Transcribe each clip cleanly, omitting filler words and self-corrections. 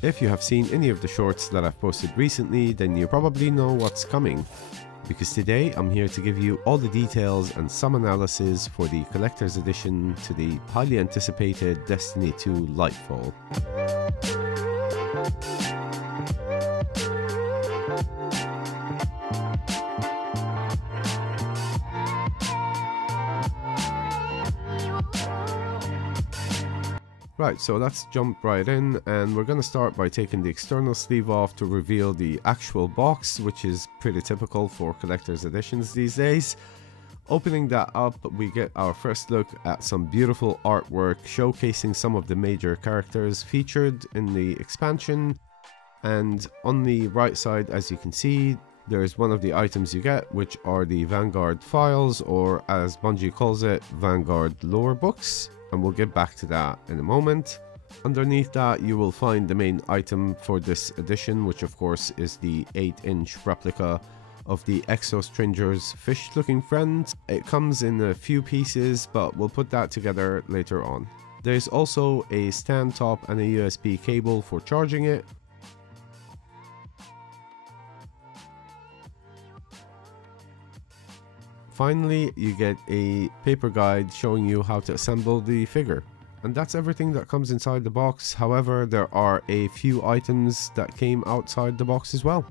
If you have seen any of the shorts that I've posted recently, then you probably know what's coming, because today I'm here to give you all the details and some analysis for the collector's edition to the highly anticipated Destiny 2 Lightfall. Right, so let's jump right in, and we're going to start by taking the external sleeve off to reveal the actual box, which is pretty typical for collector's editions these days. Opening that up, we get our first look at some beautiful artwork showcasing some of the major characters featured in the expansion. And on the right side, as you can see, there is one of the items you get, which are the Vanguard files, or as Bungie calls it, Vanguard lore books. And we'll get back to that in a moment. Underneath that, you will find the main item for this edition, which of course is the 8-inch replica of the Exostringer's fish-looking friend. It comes in a few pieces, but we'll put that together later on. There's also a stand top and a USB cable for charging it. Finally, you get a paper guide showing you how to assemble the figure. And that's everything that comes inside the box. However, there are a few items that came outside the box as well.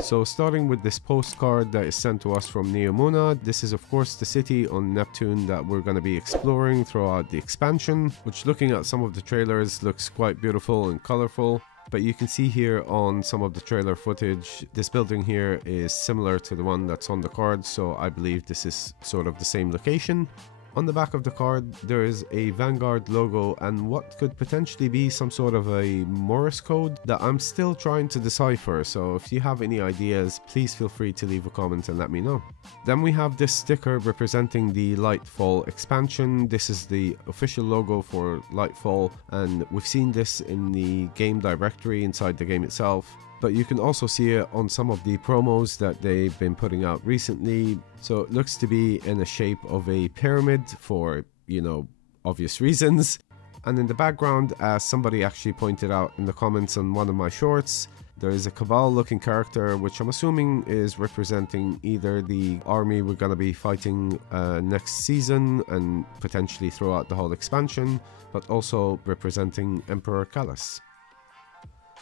So starting with this postcard that is sent to us from Neomuna, this is of course the city on Neptune that we're going to be exploring throughout the expansion, which, looking at some of the trailers, looks quite beautiful and colorful. But you can see here on some of the trailer footage, this building here is similar to the one that's on the card, so I believe this is sort of the same location. On the back of the card, there is a Vanguard logo and what could potentially be some sort of a Morse code that I'm still trying to decipher, so if you have any ideas, please feel free to leave a comment and let me know. Then we have this sticker representing the Lightfall expansion. This is the official logo for Lightfall, and we've seen this in the game directory inside the game itself. But you can also see it on some of the promos that they've been putting out recently. So it looks to be in the shape of a pyramid for, obvious reasons. And in the background, as somebody actually pointed out in the comments on one of my shorts, there is a Cabal looking character, which I'm assuming is representing either the army we're going to be fighting next season and potentially throughout the whole expansion, but also representing Emperor Callus.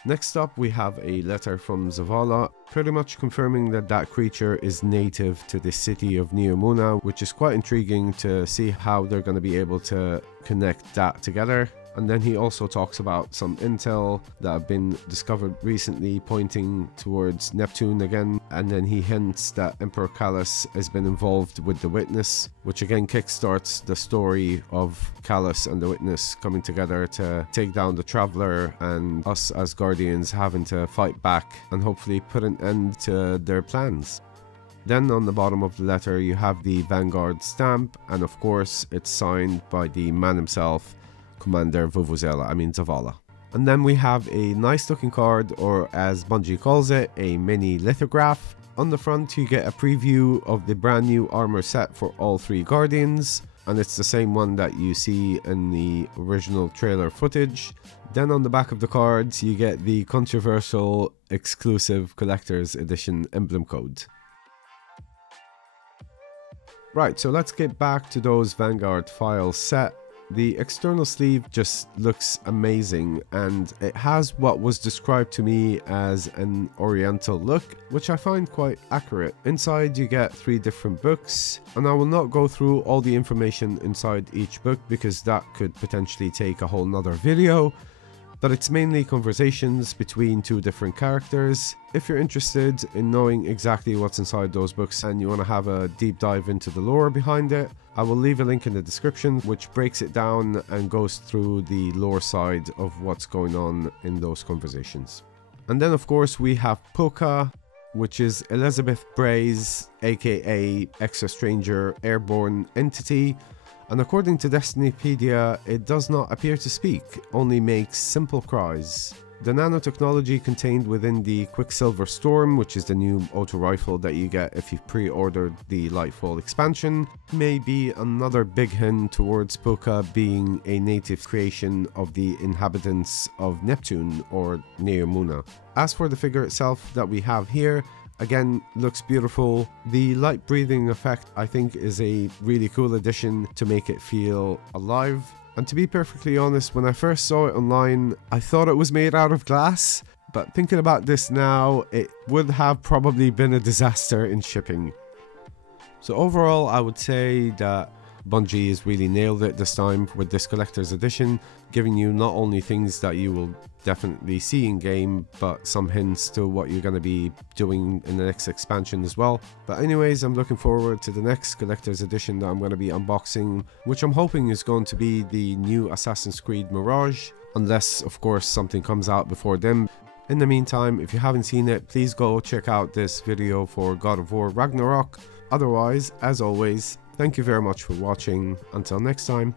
Next up, we have a letter from Zavala, pretty much confirming that that creature is native to the city of Neomuna, which is quite intriguing to see how they're going to be able to connect that together. And then he also talks about some intel that have been discovered recently pointing towards Neptune again. And then he hints that Emperor Callus has been involved with the Witness, which again kickstarts the story of Callus and the Witness coming together to take down the Traveler, and us as Guardians having to fight back and hopefully put an end to their plans. Then on the bottom of the letter you have the Vanguard stamp, and of course it's signed by the man himself, Commander Zavala. And then we have a nice looking card, or as Bungie calls it, a mini lithograph. On the front you get a preview of the brand new armor set for all three Guardians, and it's the same one that you see in the original trailer footage. Then on the back of the cards you get the controversial exclusive collector's edition emblem code. Right, so let's get back to those Vanguard files set. The external sleeve just looks amazing, and it has what was described to me as an oriental look, which I find quite accurate. Inside you get 3 different books, and I will not go through all the information inside each book because that could potentially take a whole nother video. But it's mainly conversations between 2 different characters. If you're interested in knowing exactly what's inside those books and you want to have a deep dive into the lore behind it, I will leave a link in the description which breaks it down and goes through the lore side of what's going on in those conversations. And then of course we have Poka, which is Elizabeth Bray's aka Exostranger airborne entity. And according to Destinypedia, it does not appear to speak, only makes simple cries. The nanotechnology contained within the Quicksilver Storm, which is the new auto rifle that you get if you've pre-ordered the Lightfall expansion, may be another big hint towards Puka being a native creation of the inhabitants of Neptune or Neomuna. As for the figure itself that we have here, again, looks beautiful. The light breathing effect I think is a really cool addition to make it feel alive. And to be perfectly honest, when I first saw it online, I thought it was made out of glass, but thinking about this now, it would have probably been a disaster in shipping. So overall, I would say that Bungie has really nailed it this time with this collector's edition, giving you not only things that you will definitely see in game, but some hints to what you're going to be doing in the next expansion as well. But anyways, I'm looking forward to the next collector's edition that I'm going to be unboxing, which I'm hoping is going to be the new Assassin's Creed Mirage, unless of course something comes out before then. In the meantime, if you haven't seen it, please go check out this video for God of War Ragnarok. Otherwise, as always, thank you very much for watching. Until next time.